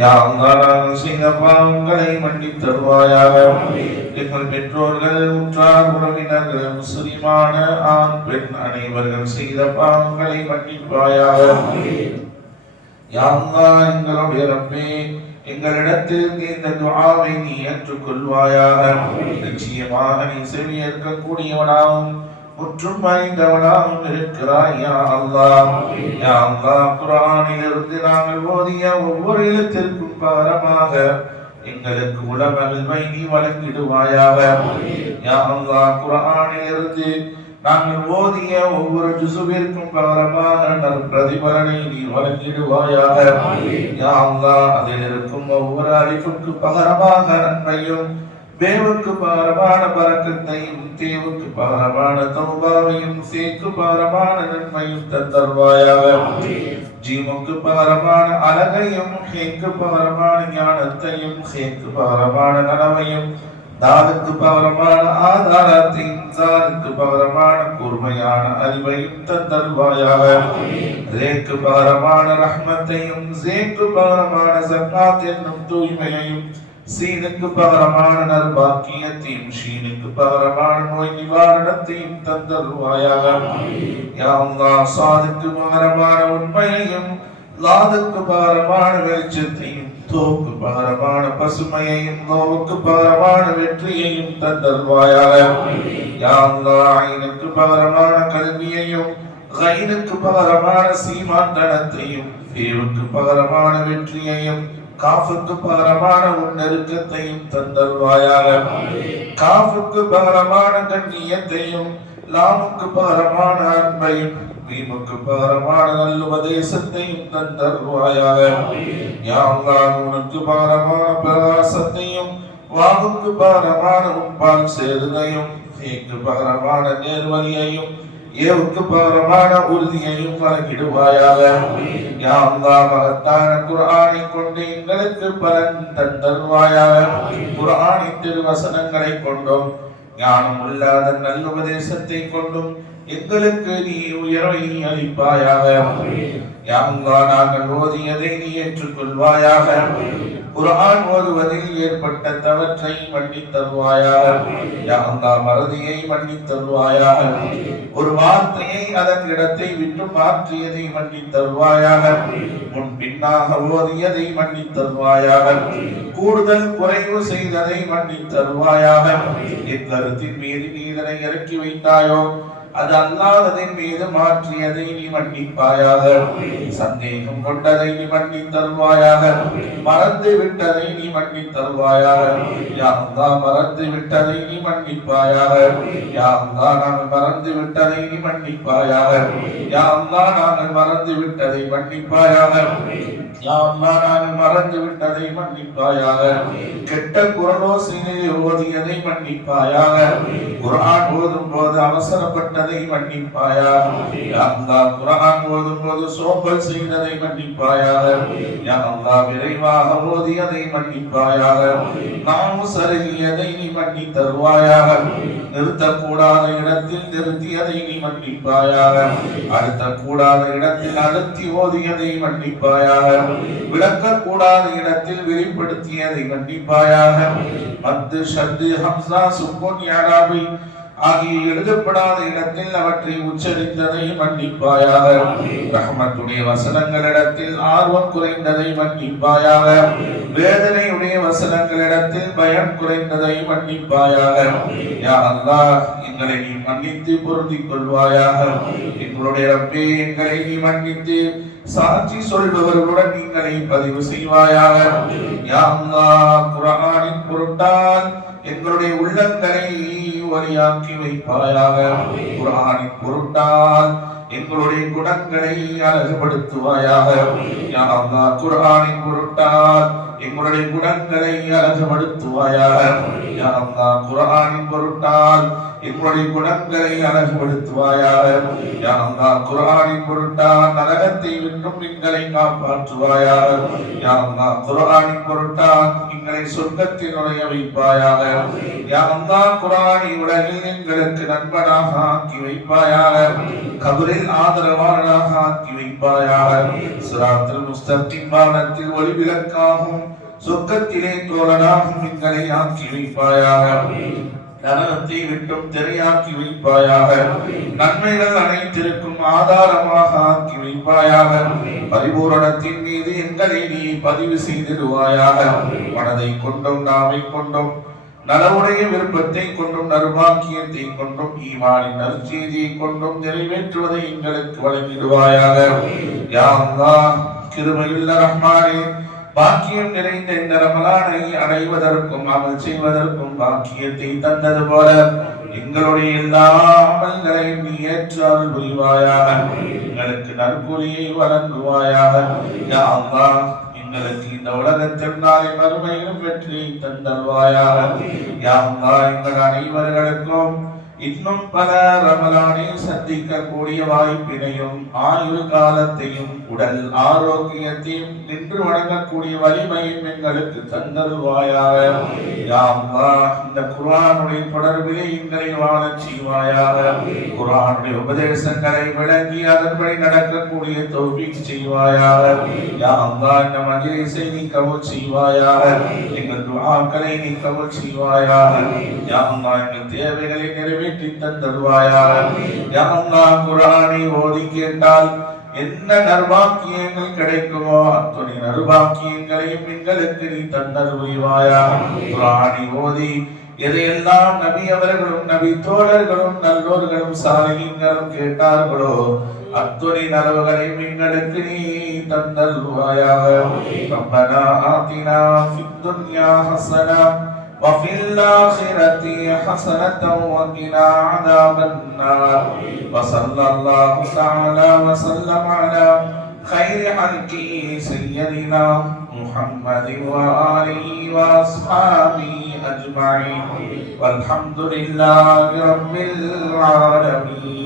யா அல்லாஹ் நாங்கள் செய்த பாவங்களை மன்னித் தருவாயாக. எங்கள் பெற்றோர்கள், உற்றார் உறவினர்கள், முஸ்லிமான ஆண் பெண் அனைவர்கள் செய்த பாவங்களை மன்னிப்பாயாக. யா அல்லாஹ் எங்களுடைய ரப்பே, எங்களிடத்தில் இந்த துஆவை நீ ஏற்றுக்கொள்வாயாக. நிச்சயமாக நீ செவியேற்கக்கூடியவனாகவும் முற்றும் அறிந்தவனாகவும் இருக்கிறாய் யா அல்லாஹ். யா அல்லாஹ் குர்ஆனிலிருந்து நாங்கள் ஓதிய ஒவ்வொரு எழுத்திற்கும் பாரமாக எங்களுக்கு உலகல்வை நீ வழங்கிடுவாயாக. யா அல்லாஹ் குர்ஆனிலிருந்து நாங்கள் ஓதிய ஒவ்வொரு ஜுசுவிற்கும் பாரமாக நற்பிரதிபலனை நீ வழங்கிடுவாயாக. யா அல்லாஹ் அதில் இருக்கும் ஒவ்வொரு அலிஃபுக்கு பகரமாக நன்மையும், பேவுக்கு பாரமான பரக்கத்தையும், தேவுக்கு பாரமான தௌபாவையும், சேக்கு பாரமான நன்மையும் தந்தருவாயாக. ஜீமுக்கு பாரமான அழகையும், ஹேக்கு பாரமான ஞானத்தையும், ஹேக்கு பாரமான நனவையும், தாலுக்கு பாரமான ஆதாரத்தையும், ஜாலுக்கு பாரமான கூர்மையான அறிவையும் தந்தருவாயாக. ரேக்கு பாரமான ரஹ்மத்தையும், ஜேக்கு பாரமான ஸகாத் என்னும் தூய்மையையும், சீனுக்கு பாரமான நற்பாக்கியத்தையும், ஷீனுக்கு பாரமான நோய் நிவாரணத்தையும் தந்தருவாயாக. யா அல்லாஹ் சாதுக்கு பாரமான உண்மையையும், லாதுக்கு பாரமான வெளிச்சத்தையும், தோக்கு பாரமான பசுமையையும், நோவுக்கு பாரமான வெற்றியையும் தந்தருவாயாக. யா அல்லாஹ் ஐனுக்கு பாரமான கல்வியையும், கைனுக்கு பாரமான சீமாந்தனத்தையும், தேவுக்கு பாரமான வெற்றியையும், காஃபுக்கு பாரமான உன்னெருக்கத்தையும் தந்தருவாயாக. காஃபுக்கு பாரமான கண்ணியத்தையும், லாமுக்கு பாரமான அன்பையும், மீமுக்கு பாரமான நல்லுபதேசத்தையும் தந்தருவாயாக. யா அல்லாஹ் உனக்கு பாரமான பிரகாசத்தையும், வாவுக்கு பாரமான உன்பால் சேருதையும், ஹேக்கு பாரமான நேர்வழியையும், ஏவுக்கு பாரமான உறுதியையும் வழங்கிடுவாயாக. யா அல்லாஹ் மகத்தான குர்ஆனை கொண்டு எங்களுக்கு பலன் தந்தருவாயாக. குர்ஆனின் திருவசனங்களை கொண்டும், ஞானம் இல்லாத நல்லுபதேசத்தை கொண்டும் எங்களுக்கு நீ உயர்வை அளிப்பாயாக. யா அல்லாஹ் நாங்கள் ஓதியதை நீ ஏற்றுக்கொள்வாயாக. குர்ஆன் ஓதுவதில் ஏற்பட்ட தவற்றை மன்னித் தருவாயாக. யா அல்லாஹ் மறதியை மன்னித் தருவாயாக. ஒரு வார்த்தையை அதன் இடத்தை விட்டு மாற்றியதை மன்னித் தருவாயாக. முன் பின்னாக ஓதியதை மன்னித் தருவாயாக. கூடுதல் குறைவு செய்ததை மன்னித் தருவாயாக. எக்கருத்தின் மீது நீ இதனை இறக்கி வைத்தாயோ அது அல்லாததின் மீது மாற்றியதை நீ மன்னிப்பாயாக. சந்தேகம் கொண்டதை நீ மன்னித் தருவாயாக. மறந்து விட்டதை நீ மன்னித் தருவாயாக. யா அல்லாஹ் மறந்து விட்டதை நீ மன்னிப்பாயாக. யா அல்லாஹ் நாங்கள் மறந்து விட்டதை நீ மன்னிப்பாயாக. யா அல்லாஹ் நாங்கள் மறந்து விட்டதை மன்னிப்பாயாக. யா அல்லாஹ் நாங்கள் மறந்து விட்டதை மன்னிப்பாயாக. கெட்ட குரலோசையை ஓதியதை மன்னிப்பாயாக. குர்ஆன் ஓதும் போது அவசரப்பட்டதை மன்னிப்பாயாக. யா அல்லாஹ் குர்ஆன் ஓதும் போது சோம்பல் செய்ததை மன்னிப்பாயாக. யா அல்லாஹ் விரைவாக ஓதியதை மன்னிப்பாயாக. நாம் சருகியதை நீ மன்னித் தருவாயாக. நிறுத்தக்கூடாத இடத்தில் நிறுத்தியதை நீ மன்னிப்பாயாக. அழுத்தக்கூடாத இடத்தில் அழுத்தி ஓதியதை மன்னிப்பாயாக. விளக்கக்கூடாத இடத்தில் வெளிப்படுத்தியதை மன்னிப்பாயாக. மத்து ஷத்து ஹம்சா சுக்கூன் யாராபி ஆகிய எழுதப்படாத இடத்தில் அவற்றை உச்சரித்ததை மன்னிப்பாயாக. ரஹ்மத்துடைய வசனங்களிடத்தில் ஆர்வம் குறைந்ததை மன்னிப்பாயாக. வேதனையுடைய வசனங்களிடத்தில் பயம் குறைந்ததை மன்னிப்பாயாக. யா அல்லாஹ் எங்களை நீ மன்னித்து பொருந்திக் கொள்வாயாக. எங்களுடைய ரப்பே எங்களை நீ மன்னித்து சாட்சி சொல்பவர்களுடன் எங்களை பதிவு செய்வாயாக. யா அல்லாஹ் குர்ஆனின் பொருட்டால் எங்களுடைய உள்ளங்களை ஒளியாக்கி வைப்பாயாக. குர்ஆனின் பொருட்டால் எங்களுடைய குணங்களை அழகுபடுத்துவாயாக. யா அல்லாஹ் குர்ஆனின் பொருட்டால் எங்களுடைய குணங்களை அழகுபடுத்துவாயாக. யா அல்லாஹ் குர்ஆனின் பொருட்டால் எங்களுடைய குணங்களை அழகுபடுத்துவாயாக. யா அல்லாஹ் குர்ஆனின் பொருட்டால் நரகத்தை விட்டும் எங்களை காப்பாற்றுவாயாக. யா அல்லாஹ் குர்ஆனின் பொருட்டால் எங்களை சொர்க்கத்தில் நுழைய வைப்பாயாக. யா அல்லாஹ் குர்ஆனை உலகில் எங்களுக்கு நண்பனாக ஆக்கி வைப்பாயாக. கபரில் ஆதரவாளனாக ஆக்கி வைப்பாயாக. சிராத்துல் முஸ்தகீம் வானத்தில் ஒளிவிளக்காகவும் சொர்க்கத்திலே தோழனாகவும் எங்களை ஆக்கி வைப்பாயாக. நரகத்தை விட்டும் திரையாக்கி வைப்பாயாக. நன்மைகள் அனைத்திற்கும் ஆதாரமாக ஆக்கி வைப்பாயாக. பரிபூரணத்தின் மீது எங்களை நீ பதிவு செய்திடுவாயாக. மனதை கொண்டும் நாவை கொண்டும் நலவுடைய விருப்பத்தை கொண்டும் நறுபாக்கியத்தை கொண்டும் ஈமானின் நற்செய்தியை கொண்டும் நிறைவேற்றுவதை எங்களுக்கு வழங்கிடுவாயாக. யா அல்லாஹ் கிருபையுள்ள ரஹ்மானே, பாக்கியம் நிறைந்த இந்த ரமலானை அடைவதற்கும் அமல் செய்வதற்கும் பாக்கியத்தை தந்தது போல எங்களுடைய எல்லா அமல்களையும் நீ ஏற்று அருள் புரிவாயாக. எங்களுக்கு நற்கூலியை வழங்குவாயாக. யா அல்லாஹ் எங்களுக்கு இந்த உலகத்தில் நாளை மறுமையிலும் வெற்றியை தந்தல்வாயாக. யா அல்லாஹ் எங்கள் அனைவர்களுக்கும் இன்னும் பல ரமலானை சந்திக்கக்கூடிய வாய்ப்பினையும் ஆயுள் காலத்தையும் உடல் ஆரோக்கியத்தையும் நின்று வணங்கக்கூடிய வலிமையும் எங்களுக்கு தந்தருவாயாக. யா அல்லாஹ் இந்த குர்ஆனுடைய தொடர்பிலே எங்களை வாழச் செய்வாயாக. குர்ஆனுடைய உபதேசங்களை விளங்கி அதன்படி நடக்கக்கூடிய தௌஃபீக் செய்வாயாக. யா அல்லாஹ் இந்த மஜ்லிஸை நீ கபூல் செய்வாயாக. எங்கள் துஆக்களை நீ கபூல் செய்வாயாக. யா அல்லாஹ் எங்கள் தேவைகளை நிறைவேற்றி தந்தருவாயாக. யா அல்லாஹ் குர்ஆனை ஓதி கேட்டால் என்ன நற்பாக்கியங்கள் கிடைக்குமோ அத்தனை நற்பாக்கியங்களையும் எங்களுக்கு நீ தந்தருவாயாக. குர்ஆனை ஓதி எதையெல்லாம் நபி அவர்களும் நபி தோழர்களும் நல்லோர்களும் சாலிஹீன்களும் கேட்டார்களோ அத்துணை நலவுகளையும் எங்களுக்கு நீ தந்தருவாயாக. ரப்பனா ஆதினா ஃபித் துன்யா ஹஸனா وفي الآخرة حسنة وقنا عذاب النار. وصلى الله تعالى وسلم على خير خلقه سيدنا محمد وآله وأصحابه أجمعين والحمد لله رب العالمين.